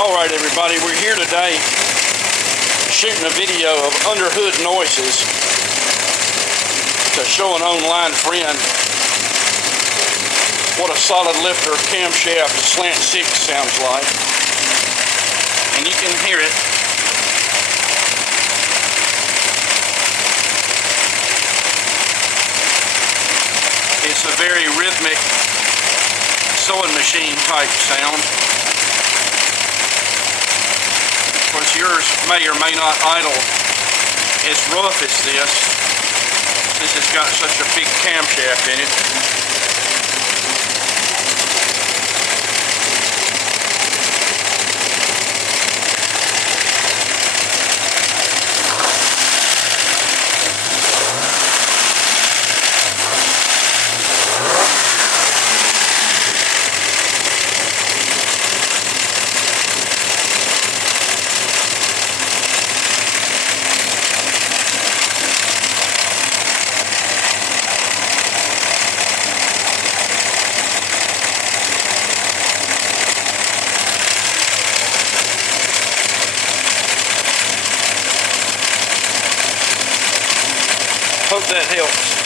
Alright everybody, we're here today shooting a video of underhood noises to show an online friend what a solid lifter camshaft slant 6 sounds like. And you can hear it. It's a very rhythmic sewing machine type sound. Of course, yours may or may not idle as rough as this, since it's got such a big camshaft in it. Hope that helps.